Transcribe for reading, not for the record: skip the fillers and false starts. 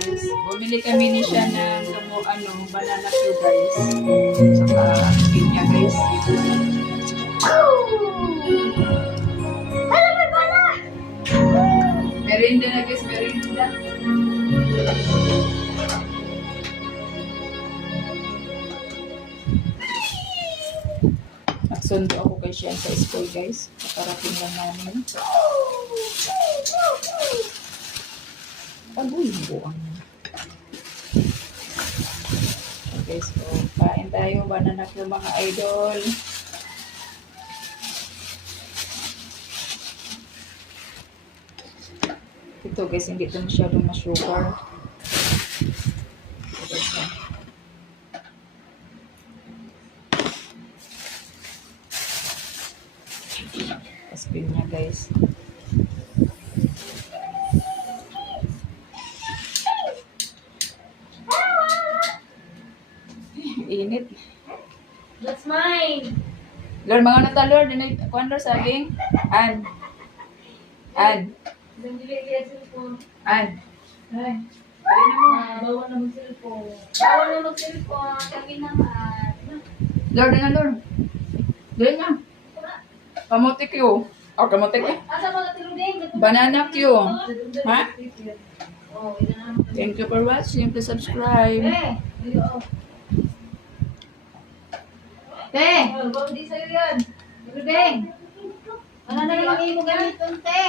Bumili kami ni siya ng banana Q guys. Saka skin niya guys. Merinda na guys, merinda. Nagsundo ako kay siya sa school guys. Nakarating lang namin. Agoy mo ang okay, so kain tayo, banana Q mga idol. Ito guys, hindi ito masyadong ma-sugar. Spin niya guys. Init. That's mine. Lord, mga nata Lord, kuwan Lord saging? An. Ay. Bawal na mag-cellphone. Bawal na mag-cellphone. Kami naman. Lord, Lord. Dali na. Kamote Q. O, kamote Q. Asa mga tiluding? Banana Q. Ha? Oh, ito na naman. Thank you for watching. Please subscribe. Te! Bawal di sa'yo yan. Tiluding! Ano na lang mo gamiton, te?